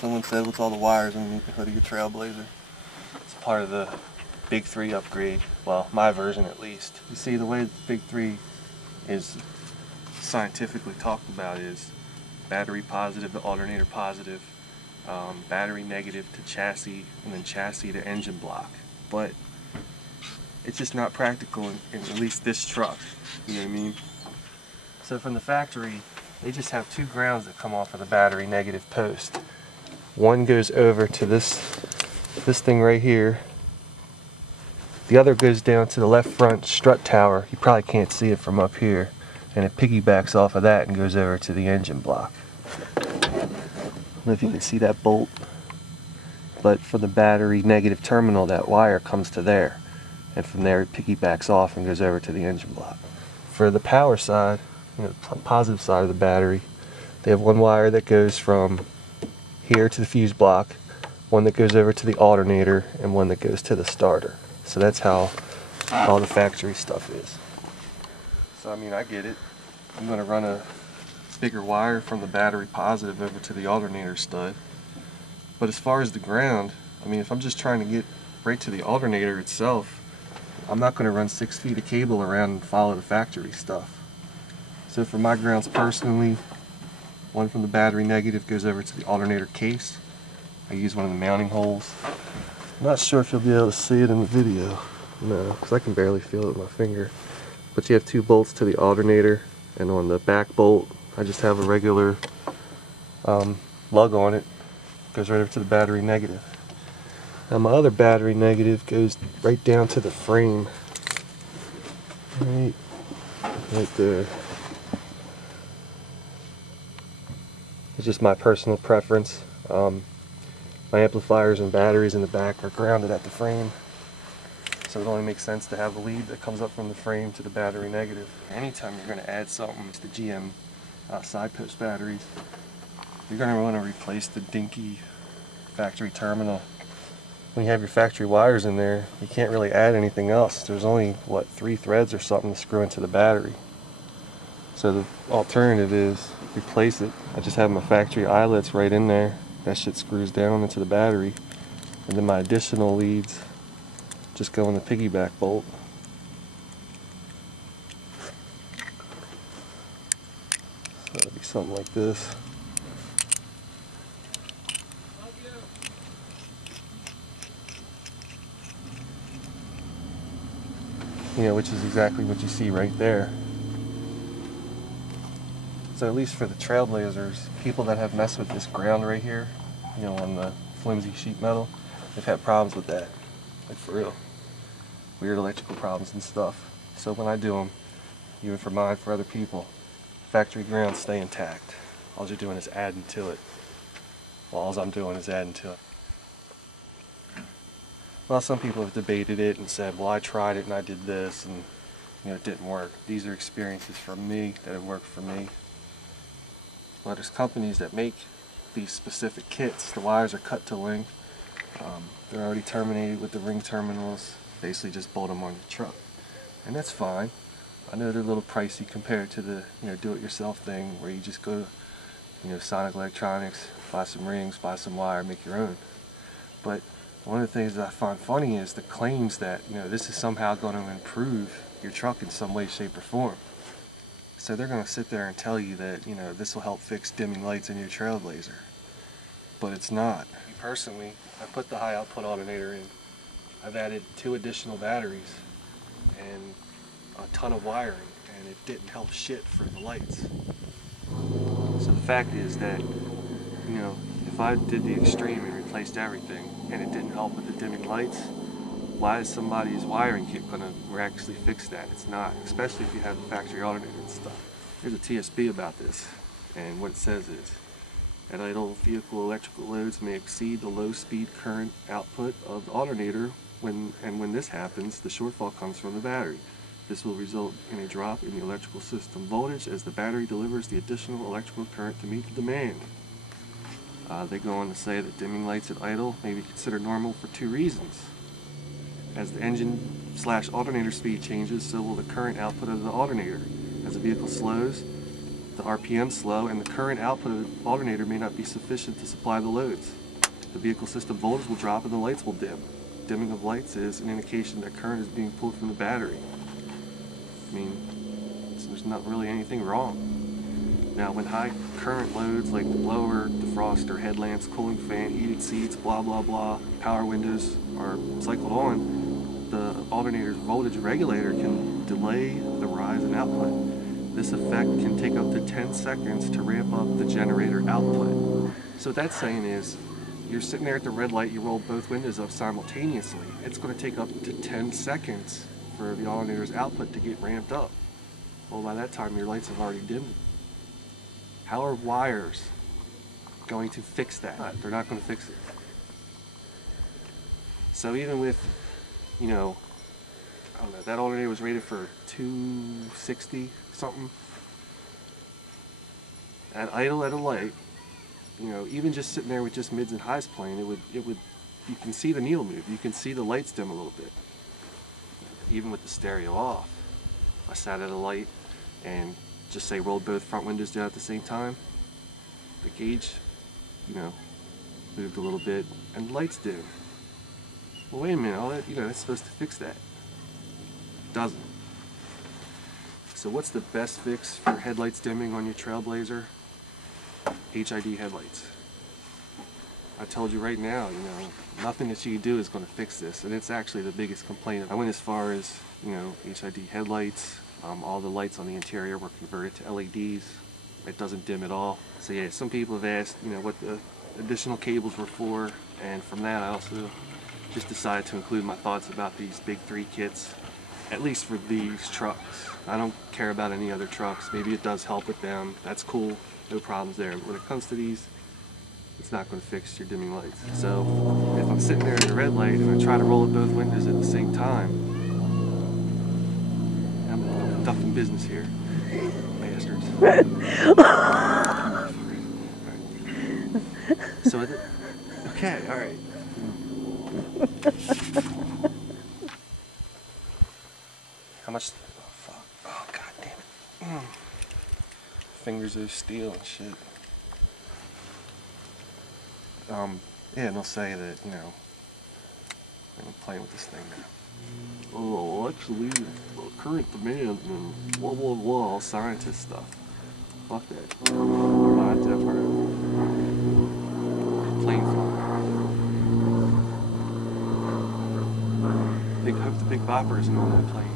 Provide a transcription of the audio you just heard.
Someone said, what's all the wires underneath the hood of your Trailblazer? It's part of the Big 3 upgrade. Well, my version at least. You see, the way the Big 3 is scientifically talked about is battery positive to alternator positive, battery negative to chassis, and then chassis to engine block. But it's just not practical in at least this truck. You know what I mean? So from the factory, they just have two grounds that come off of the battery negative post. One goes over to this thing right here. The other goes down to the left front strut tower. You probably can't see it from up here. And it piggybacks off of that and goes over to the engine block. I don't know if you can see that bolt, but for the battery negative terminal, that wire comes to there. And from there it piggybacks off and goes over to the engine block. For the power side, the positive side of the battery, they have one wire that goes from here to the fuse block, one that goes over to the alternator, and one that goes to the starter. So that's how all the factory stuff is. So I mean, I get it. I'm going to run a bigger wire from the battery positive over to the alternator stud. But as far as the ground, I mean, if I'm just trying to get right to the alternator itself, I'm not going to run 6 feet of cable around and follow the factory stuff. So for my grounds personally, one from the battery negative goes over to the alternator case. I use one of the mounting holes. I'm not sure if you'll be able to see it in the video. No, because I can barely feel it with my finger. But you have two bolts to the alternator, and on the back bolt, I just have a regular lug on it. Goes right over to the battery negative. Now my other battery negative goes right down to the frame. Right there. It's just my personal preference. My amplifiers and batteries in the back are grounded at the frame, so it only makes sense to have a lead that comes up from the frame to the battery negative. Anytime you're going to add something to the GM side post batteries, you're going to want to replace the dinky factory terminal. When you have your factory wires in there, you can't really add anything else. There's only, what, 3 threads or something to screw into the battery. So the alternative is replace it. I just have my factory eyelets right in there. That shit screws down into the battery. And then my additional leads just go in the piggyback bolt. So it'll be something like this. Which is exactly what you see right there. So at least for the Trailblazers, people that have messed with this ground right here, on the flimsy sheet metal, they've had problems with that. Like for real. Weird electrical problems and stuff. So when I do them, even for mine, for other people, factory grounds stay intact. All you're doing is adding to it. Well, all I'm doing is adding to it. Well, some people have debated it and said, well, I tried it and I did this and it didn't work. These are experiences from me that have worked for me. Well, there's companies that make these specific kits. The wires are cut to length. They're already terminated with the ring terminals. Basically just bolt them on your truck. And that's fine. I know they're a little pricey compared to the do-it-yourself thing where you just go to Sonic Electronics, buy some rings, buy some wire, make your own. But one of the things that I find funny is the claims that this is somehow going to improve your truck in some way, shape, or form. So they're going to sit there and tell you that this will help fix dimming lights in your Trailblazer, but it's not. Personally, I put the high output alternator in. I've added 2 additional batteries and a ton of wiring, and it didn't help shit for the lights. So the fact is that if I did the extreme and replaced everything and it didn't help with the dimming lights, why is somebody's wiring kit going to miraculously fix that? It's not, especially if you have the factory alternator and stuff. There's a TSB about this, and what it says is, at idle, vehicle electrical loads may exceed the low speed current output of the alternator, when this happens, the shortfall comes from the battery. This will result in a drop in the electrical system voltage as the battery delivers the additional electrical current to meet the demand. They go on to say that dimming lights at idle may be considered normal for 2 reasons. As the engine/alternator speed changes, so will the current output of the alternator. As the vehicle slows, the RPM slow, and the current output of the alternator may not be sufficient to supply the loads. The vehicle system voltage will drop and the lights will dim. Dimming of lights is an indication that current is being pulled from the battery. I mean, there's not really anything wrong. Now, when high current loads like the blower, defroster, headlamps, cooling fan, heated seats, blah blah blah, power windows are cycled on, the alternator's voltage regulator can delay the rise in output. This effect can take up to 10 seconds to ramp up the generator output. So what that's saying is, you're sitting there at the red light, you roll both windows up simultaneously. It's going to take up to 10 seconds for the alternator's output to get ramped up. Well, by that time, your lights have already dimmed. How are wires going to fix that? They're not going to fix it. So even with, you know, I don't know, that alternator was rated for 260 something. At idle at a light, you know, even just sitting there with just mids and highs playing, it would, you can see the needle move. You can see the lights dim a little bit. Even with the stereo off, I sat at a light and just say rolled both front windows down at the same time, the gauge, you know, moved a little bit, and the lights dim. Well, wait a minute, all that, you know, that's supposed to fix that. It doesn't. So what's the best fix for headlights dimming on your Trailblazer? HID headlights. I told you right now, you know, nothing that you do is going to fix this, and it's actually the biggest complaint. I went as far as, you know, HID headlights. All the lights on the interior were converted to LEDs. It doesn't dim at all. So yeah, some people have asked, you know, what the additional cables were for, and from that I also just decided to include my thoughts about these big 3 kits, at least for these trucks. I don't care about any other trucks. Maybe it does help with them. That's cool. No problems there. But when it comes to these, it's not going to fix your dimming lights. So if I'm sitting there in the red light and I try to roll up both windows at the same time, I'm conducting business here, bastards. So, okay, all right. How much? Oh fuck! Oh god damn it! Fingers of steel and shit. Yeah, and they'll say that, you know, I'm playing with this thing now. Oh, actually, current demand and blah blah blah, all scientist stuff. Fuck that. Not that part of it. Plane flying. Hope the Big Bopper isn't on that plane.